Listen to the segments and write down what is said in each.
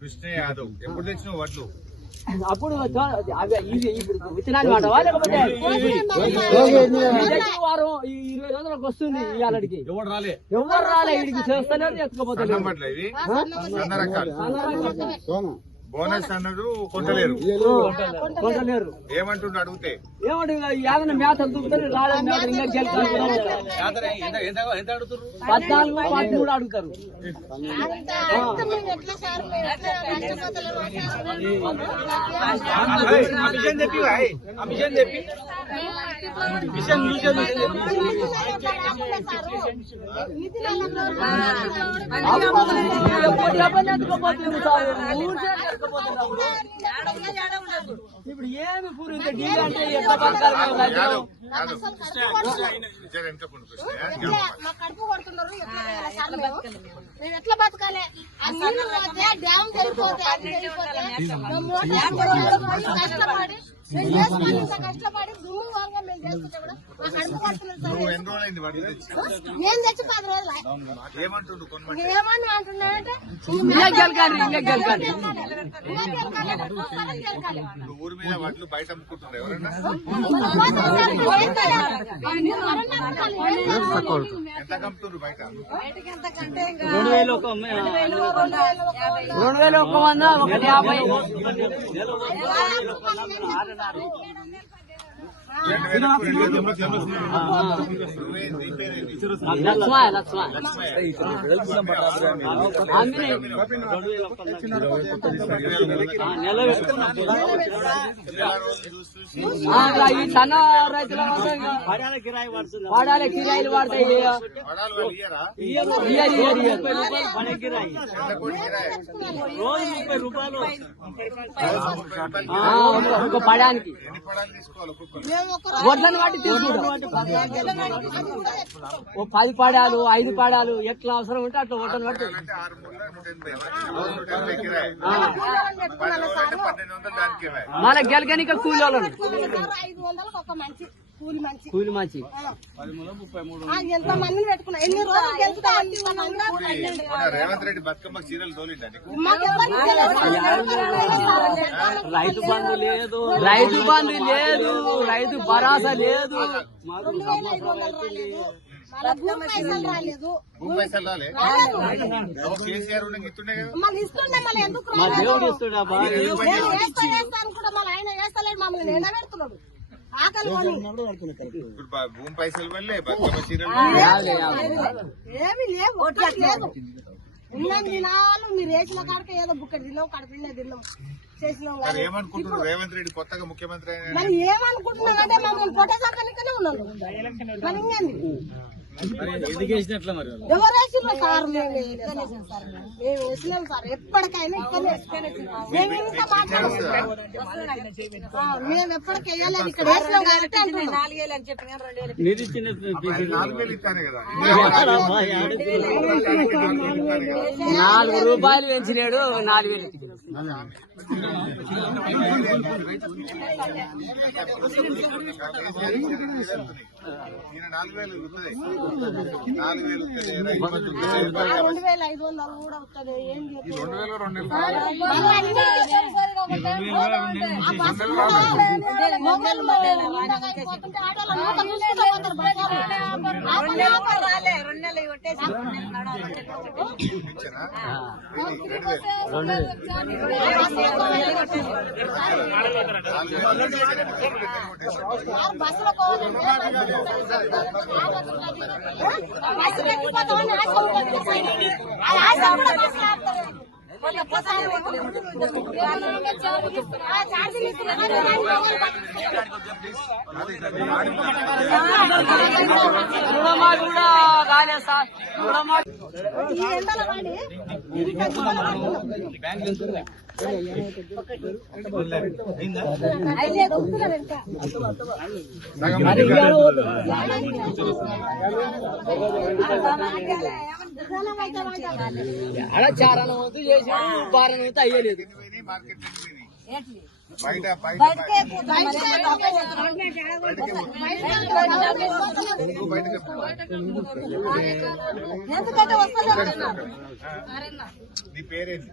కృష్ణ యాదవ్ ఎప్పుడు తెచ్చిన వడ్లు అప్పుడు ఇప్పుడు విత్తనాలు వాడవా లేకపోతే వారం 20 రోజులకు వస్తుంది ఇవాళకి ఎవరు రాలే ఇడికి చేస్తలేరు ఎత్తుకోపోతారు బోనస్ అన్నారు కొంటలేరు ఏమంటుండ్రు అడిగితే ఏమంటే యాదన మేతలు దూకుతారు రాలేదు 14, 13 అడుగుతారు. ఇప్పుడు ఏమి పూర్తి డీల్ అంటే ఎట్లా బతకాలి కడుపు కొడుతున్నారు మేము ఎట్లా బతకాలి డ్యామ్ జరిగిపోతే కష్టపడి కష్టపడి దుమ్ము వాంగా మేము చేస్తుంటే కూడా మా కడుపు కొడుతున్నారు. నేను తెచ్చి 10 రోజులు ఏమని అంటున్నాడంటే ఊరి మీద వడ్లు బయట అమ్ముకుంటున్నారు ఎవరన్నా ఎంత కమ్ముతున్నారు బయట 2000 ఒక 100 ఈ సన్న రైతుల వాడాలి కిరాయిలు పడతాయి. ఒక పడానికి వడ్లను వాటి తీసుకుంటాం. 10 పాడాలు 5 పాడాలు ఎట్లా అవసరం ఉంటే అట్లా వడ్లను పట్టి మన గెలకనిక కూలి వాళ్ళను కూలి మంచి ఎంత మందిని పెట్టుకున్నా ఎన్ని రోజులు గెలుపుతా రేవంత్ రెడ్డి బతుకమ్మ చీరలు తోలిండి రైతు బంధు లేదు, రైతు భరోసా లేదు, కేసీఆర్ ఇస్తుండే మా దేవుడు ఇస్తున్నా ఆయన వేస్తలేడు మమ్మల్ని ఎండబెడుతున్నాడు. భూమి పైసలు వల్లే బతుకమ్మ చీరలు ఏమి లేవు లేదు. ఉన్న దినాలు మీరు వేసిన కాడక ఏదో బుక్క తిన్నాం కడుపునే తిన్నాం చేసినాం. ఏమనుకుంటున్నారు రేవంత్ రెడ్డి కొత్తగా ముఖ్యమంత్రి మరి ఏమనుకుంటున్నానంటే మమ్మల్ని పొట్టసాకనికనే ఉన్నాను. మరి ఎందుకు వేసినట్ల మరి ఎవరు వేసినాం సార్? మేము వేసినాం సార్. ఎప్పటికైనా ఇక్కడనే మేము ఇంకా మాట్లాడాం. మేము ఎప్పటికి వేయలేదు ఇక్కడ వేసినాం కాబట్టి 4,000 అని చెప్పి 4,000 ఇస్తానే కదా 4 రూపాయలు పెంచినాడు 4,000 4,000 2,500 కూడా వస్తుంది. ఏం బస్సులో పోవాలంటే చారాన వంతు చేసి 12 వంతు అయ్యలేదు. బయట బయట బయటకే ఎందుకంటే వస్తలేదు. నీ పేరేంటి?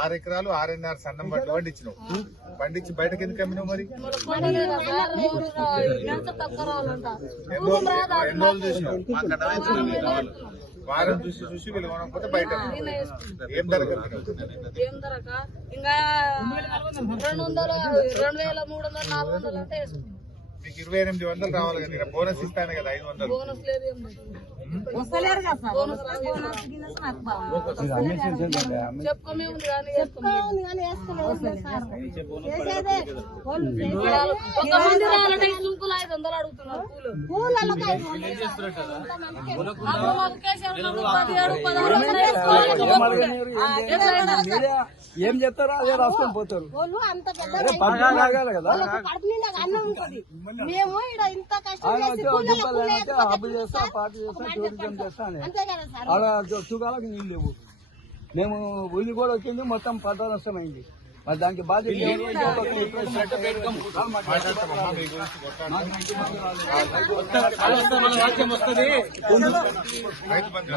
6 ఎకరాలు 6.5 సన్నం బట్టి పండించినావు. పండించి బయటకి ఎందుకు అమ్మినావు మరి? ఎన్ని రోజులు చూసినావు? వారం చూసి చూసి వీళ్ళు కొనకపోతే బయట ఏం ధర కట్టినావు? ఏం ధరక ఇంకా 200, 2,000, 300, 400 అంటే మీకు 2800 రావాలి కదా. బోనస్ ఇస్తాను కదా 500. బోనస్ లేదు, ఏం లేదు. వస్తలేరు కదా సార్. చెప్పుకోమేముంది కానీ చెప్పుకోండి కానీ వేసుకోలేదు సార్. చేసేదే కొంతమంది రావాలంటే ఈ సుంకులు 500 అడుగుతున్నారు పూలు. పూలకి అప్పుడు మాకు కేసీఆర్ ఉన్నప్పుడు 17, 16 ఏం చెప్తారో అదే రాసుకొని పోతారు. వాళ్ళు అంత పెద్ద లాగాలి కదా. వాళ్ళకు కడుపు నిండా అన్నం ఉంటుంది. మేము ఇక్కడ ఇంత కష్టం చేసి అప్పు చేస్తా, పార్టీ చేస్తా, టూరిజం చేస్తా అని అంతే కదా సార్. అలా చుగాలకు నీళ్ళు లేవు. మేము ఉల్లి కూడా వచ్చింది, మొత్తం పంట నష్టమైంది. మరి దానికి బాధ్యత రైతు బంధు